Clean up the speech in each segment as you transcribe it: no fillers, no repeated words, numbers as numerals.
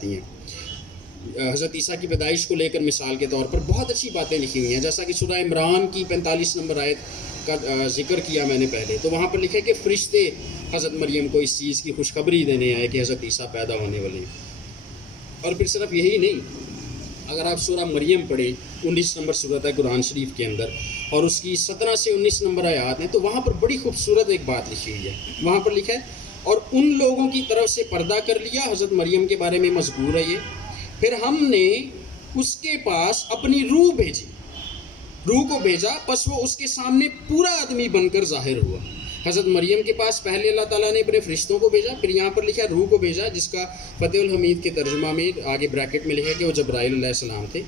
آتی ہیں. حضرت عیسیٰ کی پیدائش کو لے کر مثال کے طور پر بہت اچھی باتیں لکھی ہوئی ہیں، جیسا کہ سورہ عمران کی 45 نمبر آیت کا ذکر کیا میں نے پہلے. تو وہاں پر لکھا ہے کہ فرشتے حضرت مریم کو اس چیز کی خوشخبری دینے آئے کہ حضرت عیسیٰ پیدا ہونے والے ہیں. اور پھر صرف یہی نہیں، اگر آپ سورہ مریم پڑھیں، 19 نمبر صورت ہے قرآن شریف کے اندر، اور اس کی 17 سے 19 نمبر آیات ہیں، تو وہاں پر بڑی خوبصورت ایک بات لکھی ہوئی ہے. وہاں پر لکھا ہے اور ان لوگوں کی طرف سے پردہ کر لیا. حضرت مریم کے بارے میں مذکور ہے یہ. پھر ہم نے اس کے پاس اپنی روح بھیجی، روح کو بھیجا، پس وہ اس کے سامنے پورا آدمی بن کر ظاہر ہوا. حضرت مریم کے پاس پہلے اللہ تعالیٰ نے اپنے فرشتوں کو بھیجا، پھر یہاں پر لکھا روح کو بھیجا، جس کا فتح الحمید کے ترجمہ میں آگے بریکٹ میں لکھا ہے کہ وہ جبرائیل علیہ السلام تھے.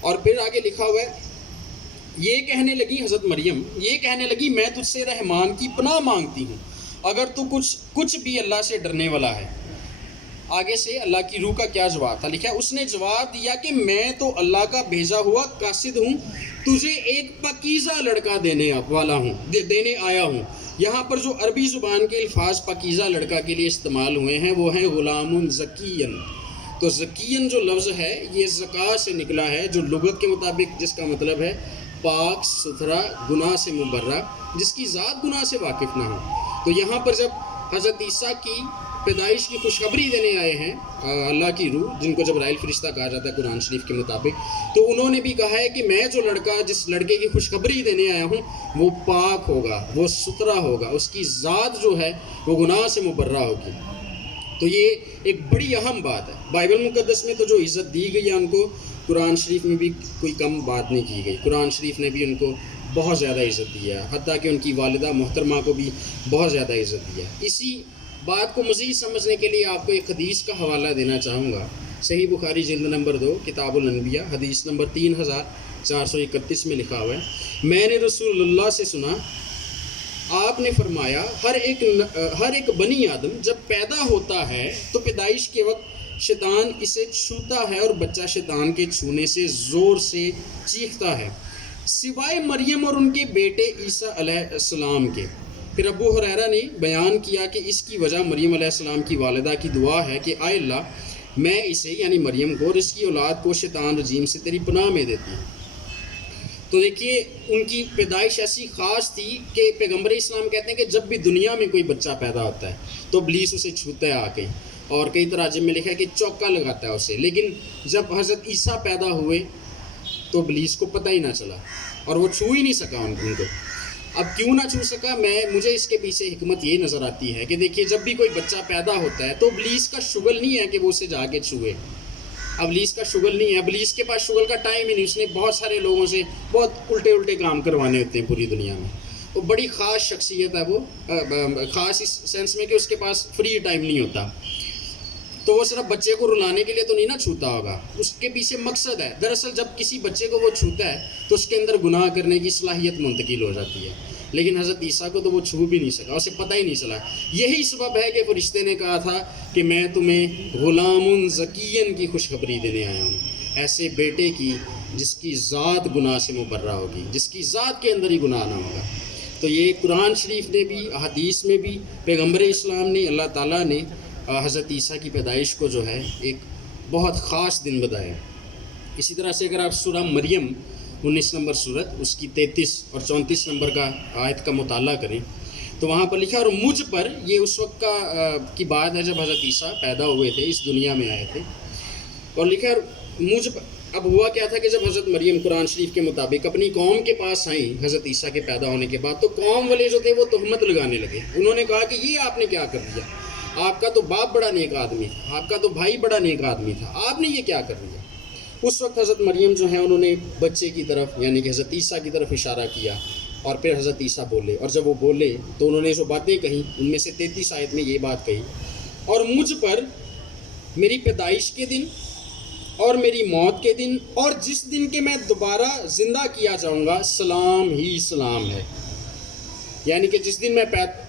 اور پھر آگے لکھا ہوا ہے، یہ کہنے لگی حضرت مریم، یہ کہنے لگی میں تجھ سے رحمان کی پناہ مانگتی ہوں اگر تو کچھ بھی اللہ سے ڈرنے والا ہے. آگے سے اللہ کی روح کا کیا جواب تھا، لکھا اس نے جواب دیا کہ میں تو اللہ کا بھیجا ہوا قاصد ہوں، تجھے ایک پاکیزہ لڑکا دینے آیا ہوں. یہاں پر جو عربی زبان کے الفاظ پاکیزہ لڑکا کے لیے استعمال ہوئے ہیں وہ ہیں غلام زکین. تو زکین جو لفظ ہے یہ زکا سے نکلا ہے، جو لغت کے مطابق جس کا مطلب ہے پاک ستھرا، گناہ سے مبرہ، جس کی ذات گناہ سے واقف نہ ہو. تو یہاں پر جب حضرت عیسیٰ کی پیدائش کی خوشخبری دینے آئے ہیں اللہ کی روح، جن کو جبرائیل فرشتہ کہا جاتا ہے قرآن شریف کے مطابق، تو انہوں نے بھی کہا ہے کہ میں جو لڑکا جس لڑکے کی خوشخبری دینے آیا ہوں وہ پاک ہوگا، وہ ستھرا ہوگا، اس کی ذات جو ہے وہ گناہ سے مبرہ ہوگی. تو یہ ایک بڑی اہم بات ہے. بائبل مقدس میں تو جو عزت دی گئی ہے ان کو، قرآن شریف میں بھی کوئی کم بات نہیں کی گئی. قرآن شریف نے بھی ان کو بہت زیادہ عزت دیا ہے، حتیٰ کہ ان کی والدہ محترمہ کو بھی بہت زیادہ عزت دیا ہے. اسی بات کو مزید سمجھنے کے لیے آپ کو ایک حدیث کا حوالہ دینا چاہوں گا. صحیح بخاری جلد نمبر 2 کتاب الانبیاء حدیث نمبر 3431 میں لکھا ہوا ہے، میں نے رسول اللہ سے سنا، آپ نے فرمایا ہر ایک بنی آدم جب پیدا ہوتا ہے تو پیدائش کے وقت شیطان اسے چھوتا ہے اور بچہ شیطان کے چھونے سے زور سے چیختا ہے، سوائے مریم اور ان کے بیٹے عیسیٰ علیہ السلام کے. پھر ابو ہریرہ نے بیان کیا کہ اس کی وجہ مریم علیہ السلام کی والدہ کی دعا ہے کہ اے اللہ میں اسے یعنی مریم کو اور اس کی اولاد کو شیطان رجیم سے تیری پناہ میں دیتی ہوں. تو دیکھیے ان کی پیدائش ایسی خاص تھی کہ پیغمبر اسلام کہتے ہیں کہ جب بھی دنیا میں کوئی بچہ پیدا ہوتا ہے تو ابلیس اسے چھوتا ہے آ کے، اور کئی تراجم میں لکھا ہے کہ چوکا لگاتا ہے اسے. لیکن جب حضرت عیسیٰ پیدا ہوئے تو ابلیس کو پتہ ہی نہ چلا اور وہ چھو ہی نہیں سکا ان کو. اب کیوں نہ چھو سکا، مجھے اس کے پیچھے حکمت یہ نظر آتی ہے کہ دیکھیے جب بھی کوئی بچہ پیدا ہوتا ہے تو ابلیس کا شغل نہیں ہے کہ وہ اسے جا کے چھوئے. ابلیس کا شغل نہیں ہے، ابلیس کے پاس شغل کا ٹائم ہی نہیں. اس نے بہت سارے لوگوں سے بہت الٹے کام کروانے ہوتے ہیں پوری دنیا میں. وہ بڑی خاص شخصیت ہے، وہ خاص اس سینس میں کہ اس کے پاس فری ٹائم نہیں ہوتا. تو وہ صرف بچے کو رلانے کے لیے تو نہیں نہ چھوتا ہوگا، اس کے پیچھے مقصد ہے. دراصل جب کسی بچے کو وہ چھوتا ہے تو اس کے اندر گناہ کرنے کی صلاحیت منتقل ہو جاتی ہے. لیکن حضرت عیسیٰ کو تو وہ چھو بھی نہیں سکا، اسے پتہ ہی نہیں چلا. یہی سبب ہے کہ فرشتے نے کہا تھا کہ میں تمہیں غلام زکین کی خوشخبری دینے آیا ہوں، ایسے بیٹے کی جس کی ذات گناہ سے مبرہ ہوگی، جس کی ذات کے اندر ہی گناہ نہ ہوگا. تو یہ قرآن شریف نے بھی، احادیث میں بھی، پیغمبر اسلام نے، اللہ تعالیٰ نے حضرت عیسیٰ کی پیدائش کو جو ہے ایک بہت خاص دن بتایا. اسی طرح سے اگر آپ سورہ مریم 19 نمبر صورت اس کی 33 اور 34 نمبر کا آیت کا مطالعہ کریں تو وہاں پر لکھا اور مجھ پر، یہ اس وقت کی بات ہے جب حضرت عیسیٰ پیدا ہوئے تھے، اس دنیا میں آئے تھے، اور لکھا مجھ پر. اب ہوا کیا تھا کہ جب حضرت مریم قرآن شریف کے مطابق اپنی قوم کے پاس آئیں حضرت عیسیٰ کے پیدا ہونے کے بعد، تو قوم والے جو تھے وہ تہمت لگانے لگے. انہوں نے کہا کہ یہ آپ نے کیا کر دیا، آپ کا تو باپ بڑا نیک آدمی تھا، آپ کا تو بھائی بڑا نیک آدمی تھا، آپ نے یہ کیا کر دیا. اس وقت حضرت مریم جو ہیں انہوں نے بچے کی طرف یعنی کہ حضرت عیسیٰ کی طرف اشارہ کیا، اور پھر حضرت عیسیٰ بولے. اور جب وہ بولے تو انہوں نے جو باتیں کہیں ان میں سے 33 آیت میں یہ بات کہی، اور مجھ پر میری پیدائش کے دن اور میری موت کے دن اور جس دن کے میں دوبارہ زندہ کیا جاؤں گا سلام ہی سلام ہے. یعنی کہ جس دن میں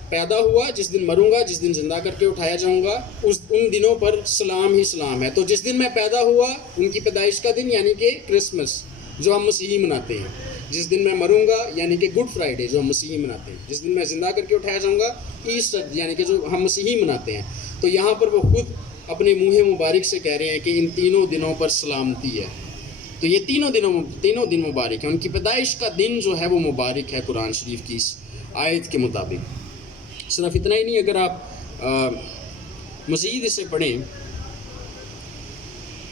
پیدا ہوا، جس دن مروں گا، جس دن زندہ کر کے اٹھایا جاؤں گا، ان دنوں پر سلام ہی سلام ہے. تو جس دن میں پیدا ہوا ان کی پیدائش کا دن یعنی کہ کرسمس جو ہم مسیحی مناتے ہیں، جس دن میں مروں گا یعنی کہ گڈ فرائیڈے جو ہم مسیحی مناتے ہیں، جس دن میں زندہ کر کے اٹھایا جاؤں گا ایسٹر یعنی کہ جو ہم مسیحی مناتے ہیں. تو یہاں پر وہ خود اپنے منہ مبارک سے کہہ رہے ہیں کہ ان تینوں دنوں پر سلامتی ہے. تو یہ تینوں دن مبارک ہیں. ان کی پیدائش کا دن جو ہے وہ مبارک ہے قرآن شریف کی اس آیت کے مطابق. صرف اتنا ہی نہیں، اگر آپ مزید اسے پڑھیں،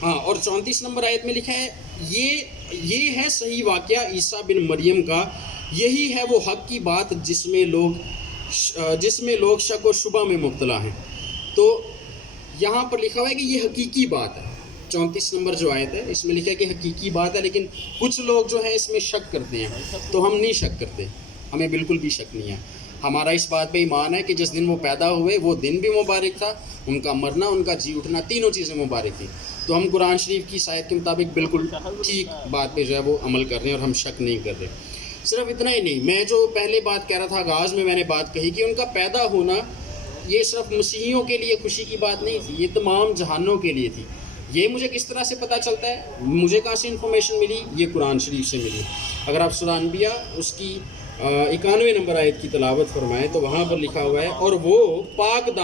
ہاں، اور 34 نمبر آیت میں لکھا ہے یہ ہے صحیح واقعہ عیسیٰ بن مریم کا، یہی ہے وہ حق کی بات جس میں لوگ شک و شبہ میں مبتلا ہیں. تو یہاں پر لکھا ہوا ہے کہ یہ حقیقی بات ہے. 34 نمبر جو آیت ہے اس میں لکھا ہے کہ حقیقی بات ہے، لیکن کچھ لوگ جو ہیں اس میں شک کرتے ہیں. تو ہم نہیں شک کرتے، ہمیں بالکل بھی شک نہیں ہے. ہمارا اس بات پہ ایمان ہے کہ جس دن وہ پیدا ہوئے وہ دن بھی مبارک تھا، ان کا مرنا، ان کا جی اٹھنا، تینوں چیزیں مبارک تھیں. تو ہم قرآن شریف کی آیت کے مطابق بالکل ٹھیک بات پہ جو ہے وہ عمل کر رہے ہیں، اور ہم شک نہیں کر رہے. صرف اتنا ہی نہیں، میں جو پہلے بات کہہ رہا تھا، آغاز میں نے بات کہی کہ ان کا پیدا ہونا یہ صرف مسیحیوں کے لیے خوشی کی بات نہیں تھی، یہ تمام جہانوں کے لیے تھی. یہ مجھے کس طرح سے پتہ چلتا ہے، مجھے کہاں سے انفارمیشن ملی؟ یہ قرآن شریف سے ملی. اگر آپ سورہ انبیاء اس کی 91 نمبر آیت کی تلاوت فرمائیں تو وہاں پر لکھا ہوا ہے، اور وہ پاک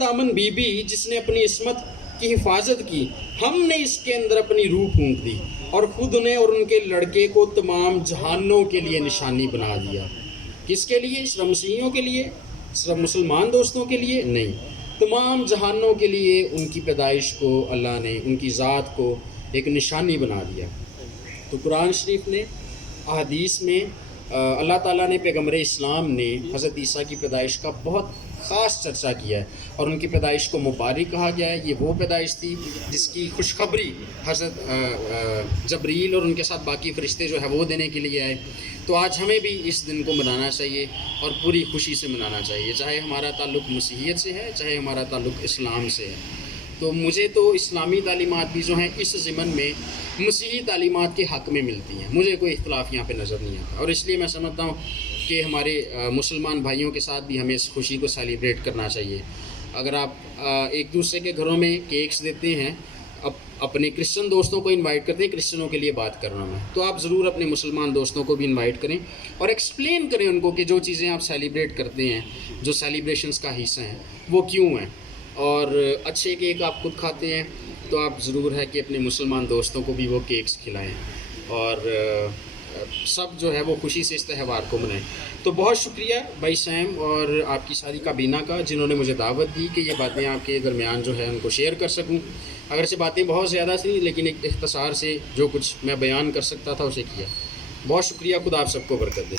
دامن بی بی جس نے اپنی عصمت کی حفاظت کی، ہم نے اس کے اندر اپنی روح پھونک دی اور خود انہیں اور ان کے لڑکے کو تمام جہانوں کے لیے نشانی بنا دیا. کس کے لیے؟ صرف مسیحیوں کے لیے، صرف مسلمان دوستوں کے لیے نہیں، تمام جہانوں کے لیے ان کی پیدائش کو اللہ نے، ان کی ذات کو ایک نشانی بنا دیا. تو قرآن شریف نے، احادیث میں اللہ تعالیٰ نے، پیغمبر اسلام نے حضرت عیسیٰ کی پیدائش کا بہت خاص چرچا کیا ہے، اور ان کی پیدائش کو مبارک کہا گیا ہے. یہ وہ پیدائش تھی جس کی خوشخبری حضرت جبریل اور ان کے ساتھ باقی فرشتے جو ہے وہ دینے کے لیے آئے. تو آج ہمیں بھی اس دن کو منانا چاہیے اور پوری خوشی سے منانا چاہیے، چاہے ہمارا تعلق مسیحیت سے ہے، چاہے ہمارا تعلق اسلام سے ہے. تو مجھے تو اسلامی تعلیمات بھی جو ہیں اس ضمن میں مسیحی تعلیمات کے حق میں ملتی ہیں، مجھے کوئی اختلاف یہاں پہ نظر نہیں آتا. اور اس لیے میں سمجھتا ہوں کہ ہمارے مسلمان بھائیوں کے ساتھ بھی ہمیں اس خوشی کو سیلیبریٹ کرنا چاہیے. اگر آپ ایک دوسرے کے گھروں میں کیکس دیتے ہیں، اپنے کرسچن دوستوں کو انوائٹ کرتے ہیں، کرسچنوں کے لیے بات کر رہا ہوں میں، تو آپ ضرور اپنے مسلمان دوستوں کو بھی انوائٹ کریں اور ایکسپلین کریں ان کو کہ جو چیزیں آپ سیلیبریٹ کرتے ہیں، جو سیلیبریشنز کا حصہ ہیں، وہ کیوں ہیں. اور اچھے کیک آپ خود کھاتے ہیں تو آپ ضرور ہے کہ اپنے مسلمان دوستوں کو بھی وہ کیکس کھلائیں، اور سب جو ہے وہ خوشی سے اس تہوار کو منائیں. تو بہت شکریہ بھائی سیم اور آپ کی ساری کابینہ کا، جنہوں نے مجھے دعوت دی کہ یہ باتیں آپ کے درمیان جو ہے ان کو شیئر کر سکوں. اگرچہ باتیں بہت زیادہ تھیں، لیکن ایک اختصار سے جو کچھ میں بیان کر سکتا تھا اسے کیا. بہت شکریہ. خدا آپ سب کو برکت دے.